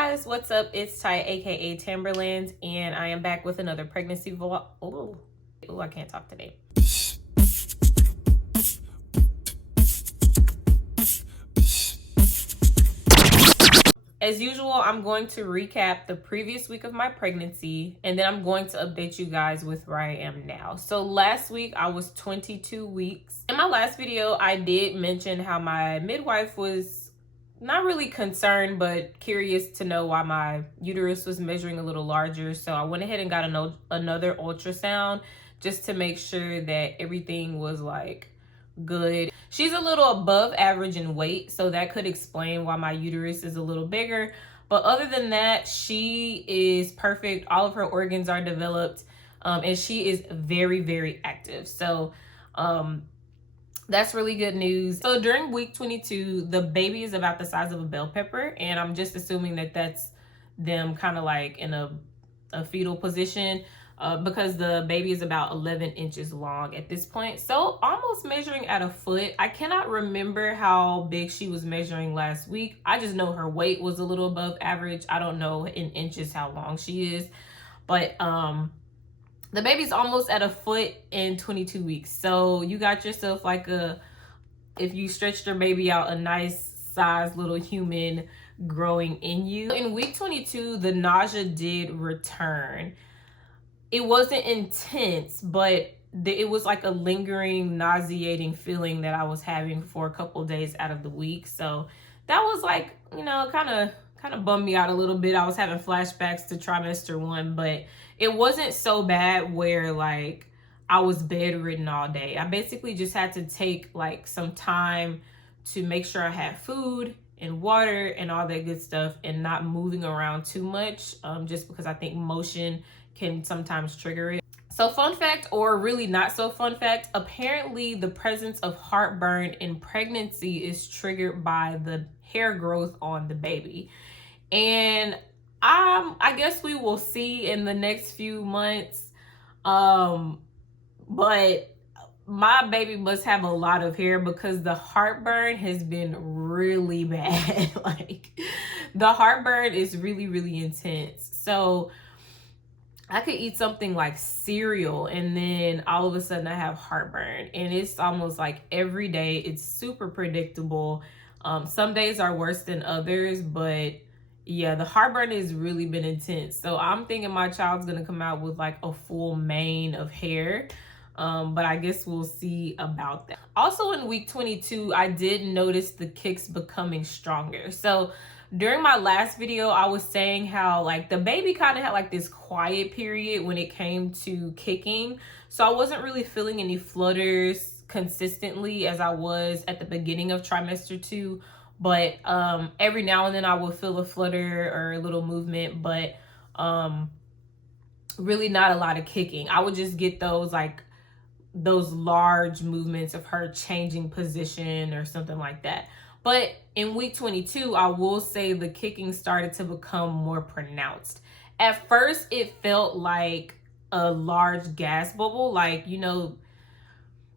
guys, what's up? It's Ty, aka Timberlands, and I am back with another pregnancy vlog. Oh, I can't talk today. As usual, I'm going to recap the previous week of my pregnancy, and then I'm going to update you guys with where I am now. So last week I was 22 weeks. In my last video, I did mention how my midwife was not really concerned, but curious to know why my uterus was measuring a little larger. So I went ahead and got another ultrasound just to make sure that everything was like good. She's a little above average in weight, so that could explain why my uterus is a little bigger. But other than that, she is perfect. All of her organs are developed, and she is very, very active. So that's really good news. So during week 22, the baby is about the size of a bell pepper, and I'm just assuming that that's them kind of like in a fetal position because the baby is about 11 inches long at this point. So almost measuring at a foot. I cannot remember how big she was measuring last week. I just know her weight was a little above average. I don't know in inches how long she is, but the baby's almost at a foot in 22 weeks. So you got yourself like if you stretched your baby out, a nice size little human growing in you. In week 22, the nausea did return. It wasn't intense, but it was like a lingering, nauseating feeling that I was having for a couple of days out of the week. So that was like, you know, kind of bummed me out a little bit. I was having flashbacks to trimester 1, but it wasn't so bad where like I was bedridden all day. I basically just had to take like some time to make sure I had food and water and all that good stuff and not moving around too much, just because I think motion can sometimes trigger it. So fun fact, or really not so fun fact, apparently the presence of heartburn in pregnancy is triggered by the hair growth on the baby. And I guess we will see in the next few months. But my baby must have a lot of hair because the heartburn has been really bad. Like the heartburn is really, really intense. So I could eat something like cereal and then all of a sudden I have heartburn, and it's almost like every day. It's super predictable. Some days are worse than others, but yeah, the heartburn has really been intense. So I'm thinking my child's gonna come out with like a full mane of hair. But I guess we'll see about that. Also in week 22, I did notice the kicks becoming stronger. So during my last video, I was saying how like the baby kind of had like this quiet period when it came to kicking. So I wasn't really feeling any flutters consistently as I was at the beginning of trimester 2. But every now and then I will feel a flutter or a little movement, but really not a lot of kicking. I would just get those large movements of her changing position or something like that. But in week 22, I will say the kicking started to become more pronounced. At first, it felt like a large gas bubble, like, you know,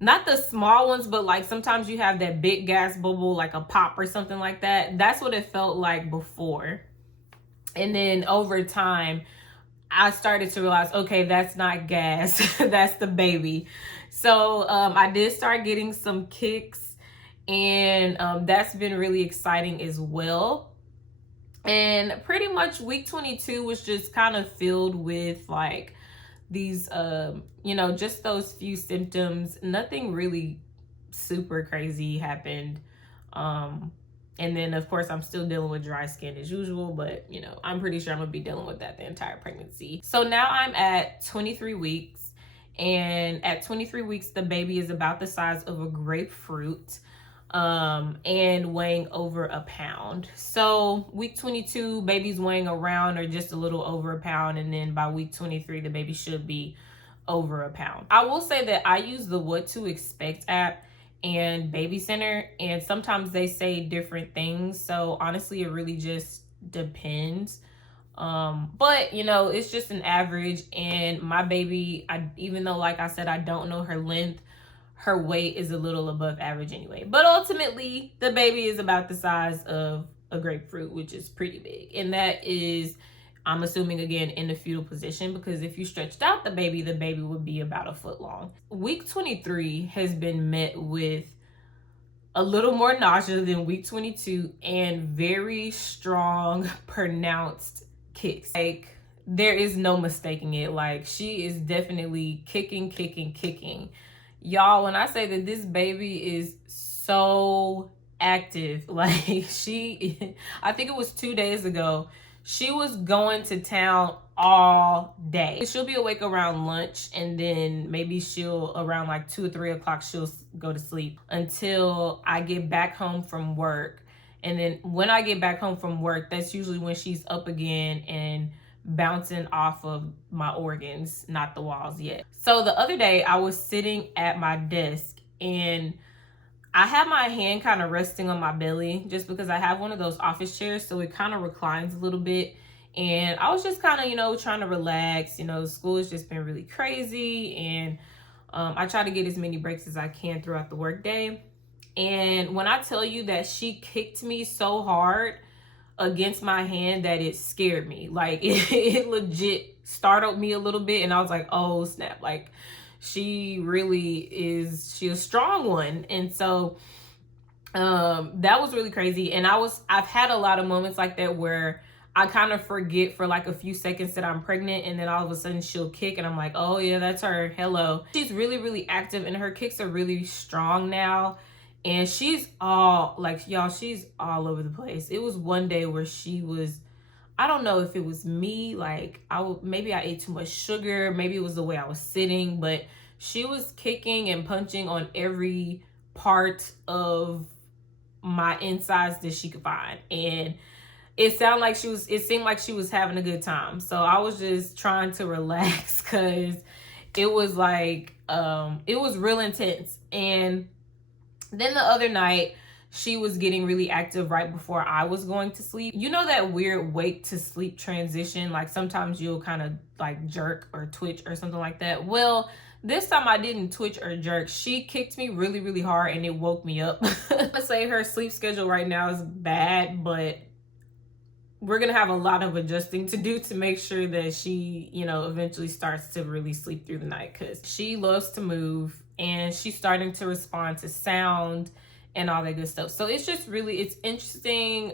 not the small ones, but like sometimes you have that big gas bubble, like a pop or something like that. That's what it felt like before. And then over time, I started to realize, okay, that's not gas, that's the baby. So I did start getting some kicks, and that's been really exciting as well. And pretty much week 22 was just kind of filled with like these you know, just those few symptoms. Nothing really super crazy happened. And then of course I'm still dealing with dry skin as usual, but you know, I'm pretty sure I'm gonna be dealing with that the entire pregnancy. So now I'm at 23 weeks, and at 23 weeks the baby is about the size of a grapefruit, and weighing over a pound. So week 22, baby's weighing around or just a little over a pound, and then by week 23 the baby should be over a pound. I will say that I use the What to Expect app and Baby Center, and sometimes they say different things. So honestly, it really just depends. But you know, it's just an average, and my baby, even though like I said, I don't know her length, her weight is a little above average anyway. But ultimately, the baby is about the size of a grapefruit, which is pretty big. And that is, I'm assuming, again, in the fetal position, because if you stretched out the baby would be about a foot long. Week 23 has been met with a little more nausea than week 22 and very strong, pronounced kicks. Like, there is no mistaking it. Like, she is definitely kicking. Y'all, when I say that this baby is so active, like, I think it was 2 days ago, she was going to town all day. She'll be awake around lunch, and then maybe she'll, around like 2 or 3 o'clock, she'll go to sleep until I get back home from work. And then when I get back home from work, that's usually when she's up again and bouncing off of my organs, not the walls yet. So the other day I was sitting at my desk and I have my hand kind of resting on my belly, just because I have one of those office chairs, so it kind of reclines a little bit. And I was just kind of, trying to relax. School has just been really crazy, and I try to get as many breaks as I can throughout the workday. And when I tell you that she kicked me so hard against my hand that it scared me, like it legit startled me a little bit, and I was like, oh snap, like she a strong one. And so that was really crazy. And I've had a lot of moments like that where I kind of forget for like a few seconds that I'm pregnant, and then all of a sudden she'll kick and I'm like, oh yeah, that's her, hello. She's really active, and her kicks are really strong now. And she's all like, y'all, she's all over the place. It was one day where she was, I don't know if it was me, like maybe I ate too much sugar, maybe it was the way I was sitting, but she was kicking and punching on every part of my insides that she could find. And it seemed like she was having a good time. So I was just trying to relax, because it was like, it was real intense. And then the other night, she was getting really active right before I was going to sleep. You know that weird wake to sleep transition? Like sometimes you'll kind of like jerk or twitch or something like that. Well, this time I didn't twitch or jerk. She kicked me really hard, and it woke me up. I say her sleep schedule right now is bad, but we're gonna have a lot of adjusting to do to make sure that she, eventually starts to really sleep through the night, because she loves to move and she's starting to respond to sound and all that good stuff. So it's just really, it's interesting.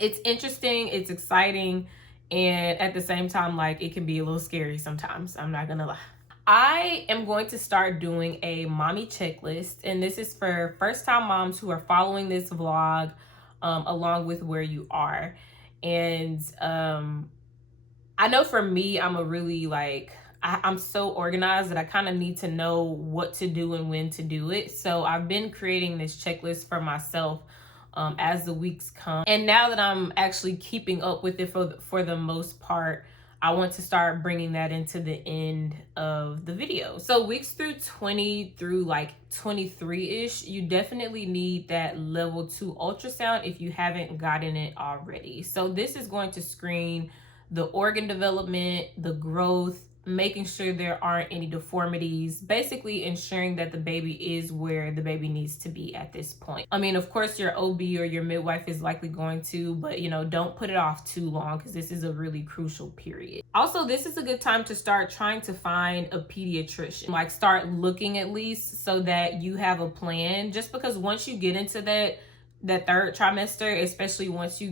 It's exciting. And at the same time, like, it can be a little scary sometimes. I'm not gonna lie. I am going to start doing a mommy checklist, and this is for first-time moms who are following this vlog along with where you are. And I know for me, I'm a really I'm so organized that I kind of need to know what to do and when to do it. So I've been creating this checklist for myself as the weeks come. And now that I'm actually keeping up with it for the most part, I want to start bringing that into the end of the video. So weeks through 20 through like 23-ish, you definitely need that level 2 ultrasound if you haven't gotten it already. So this is going to screen the organ development, the growth, making sure there aren't any deformities, basically ensuring that the baby is where the baby needs to be at this point. I mean, of course, your OB or your midwife is likely going to, but don't put it off too long, because this is a really crucial period. Also, this is a good time to start trying to find a pediatrician, like start looking at least, so that you have a plan, just because once you get into that third trimester, especially once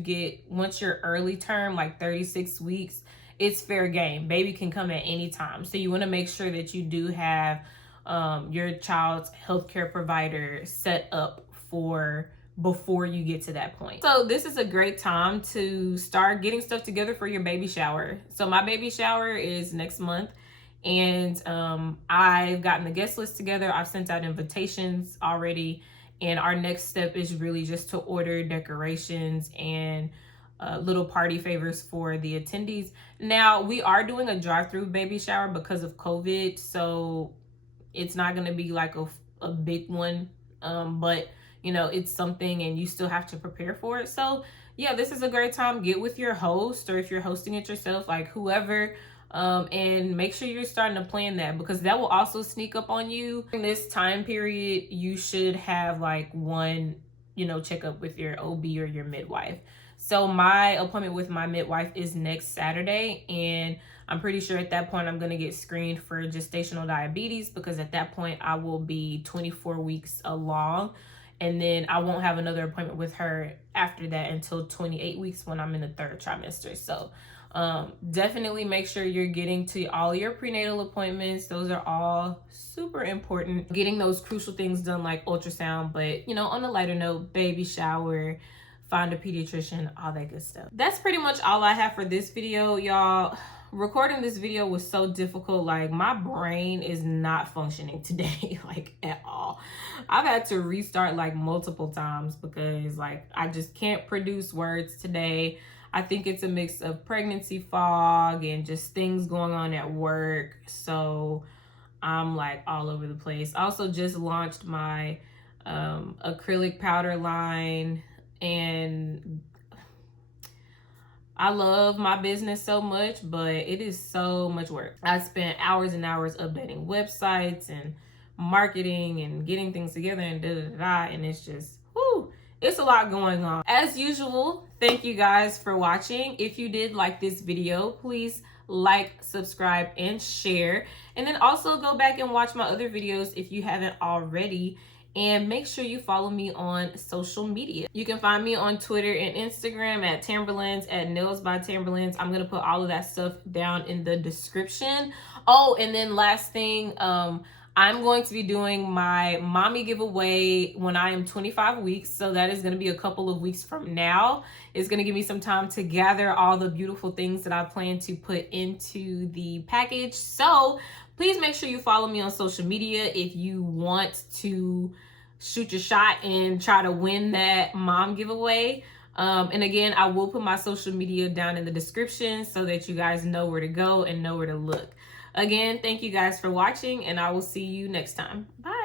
you're early term, like 36 weeks, it's fair game. Baby can come at any time. So you want to make sure that you do have your child's healthcare provider set up for before you get to that point. So this is a great time to start getting stuff together for your baby shower. So my baby shower is next month, and I've gotten the guest list together. I've sent out invitations already, and our next step is really just to order decorations and little party favors for the attendees. Now, we are doing a drive-through baby shower because of COVID, so it's not going to be like a big one, but it's something, and you still have to prepare for it. So yeah, this is a great time. Get with your host, or if you're hosting it yourself, like whoever, and make sure you're starting to plan that, because that will also sneak up on you. In this time period, you should have like one check up with your OB or your midwife. So my appointment with my midwife is next Saturday, and I'm pretty sure at that point I'm going to get screened for gestational diabetes, because at that point I will be 24 weeks along, and then I won't have another appointment with her after that until 28 weeks when I'm in the third trimester. So definitely make sure you're getting to all your prenatal appointments. Those are all super important. Getting those crucial things done like ultrasound, but on a lighter note, baby shower, find a pediatrician, all that good stuff. That's pretty much all I have for this video, y'all. Recording this video was so difficult. Like, my brain is not functioning today, like, at all. I've had to restart like multiple times because like I just can't produce words today. I think it's a mix of pregnancy fog and just things going on at work. So I'm like all over the place. I also just launched my acrylic powder line, and I love my business so much, but it is so much work. I spent hours and hours updating websites and marketing and getting things together and and it's just, whoo, it's a lot going on. As usual, thank you guys for watching. If you did like this video, please like, subscribe, and share. And then also go back and watch my other videos if you haven't already. And make sure you follow me on social media. You can find me on Twitter and Instagram at Tamberlands, at Nails by Tamberlands. I'm going to put all of that stuff down in the description. Oh, and then last thing, I'm going to be doing my mommy giveaway when I am 25 weeks. So that is going to be a couple of weeks from now. It's going to give me some time to gather all the beautiful things that I plan to put into the package. So please make sure you follow me on social media if you want to shoot your shot and try to win that mom giveaway. And again, I will put my social media down in the description so that you guys know where to go and know where to look. Again, thank you guys for watching, and I will see you next time. Bye.